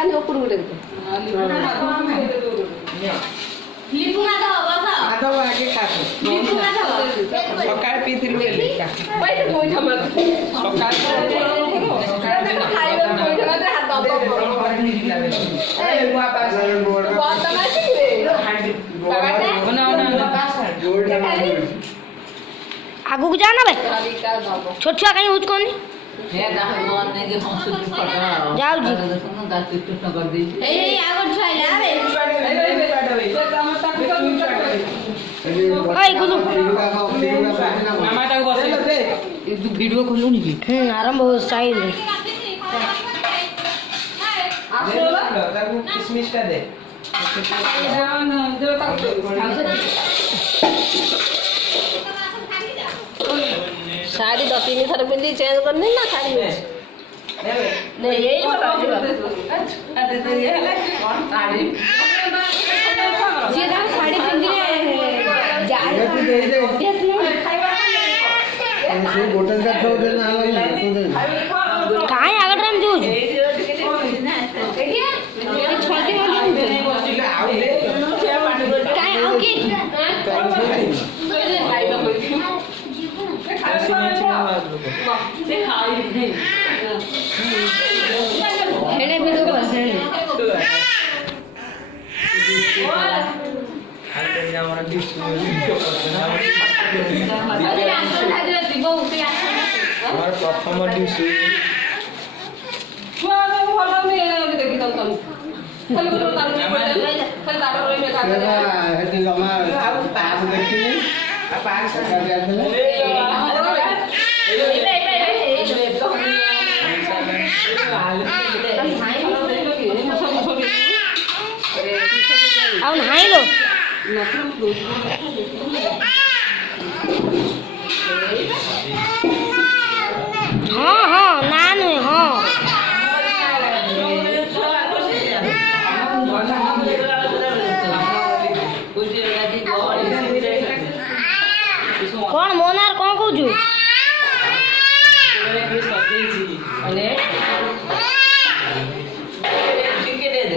कानी ऊपर उड़े दे लिपु ना दो बसा आधा आगे काट लिपु ना दो सकाळ पीथिलु लेका पैसे कोई ठमर सकाळ खाइबे कोई ठमर दे हाथ दब ए बुआ पास बहुत तमाशा रे बना आगू को जाना भाई छोट छुआ कहीं यूज करनी जाओ जी ए आगो छुआइला रे ओए गुलू मामा टाको बसे ए तू वीडियो खोलु नी की आरंभ हो स्टाइल ताको किसमिस का दे साड़ी दो तीन थर पिंदी चेंज करनी ना साड़ी में नहीं यही बता दे तो ये है साड़ी सीधा साड़ी पिंदी रे जा ऐसे बोतल का थोड़ देना हाल कहां है अगर हम जो छोटी वाली काय आओ की हेडे वीडियो कर हेडे हमारा प्रथम डिश हेती जमा पास देखी पास का दिया अब नहाई लो हाँ हाँ नान है हाँ कौन मोनार कौन कहू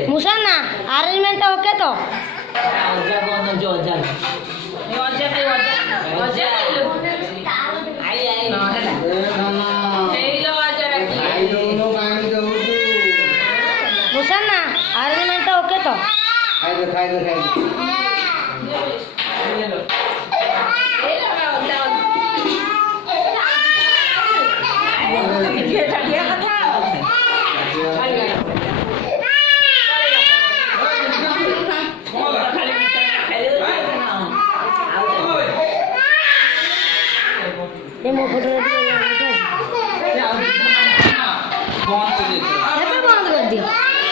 मुसन्ना अरेंजमेंट ओके तो मुसन्ना अरेंजमेंट ओके तो खाई दे ये मो फोटो बंद कर दिया